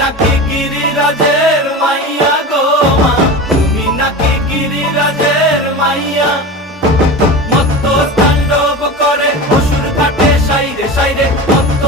নাকি গিরিরাজের মাইয়া গো মা, তুমি নাকি গিরিরাজের মাইয়া। মত্ত তাণ্ডব করে অসুর ঘাটে সাইরে সাইরে, মত্ত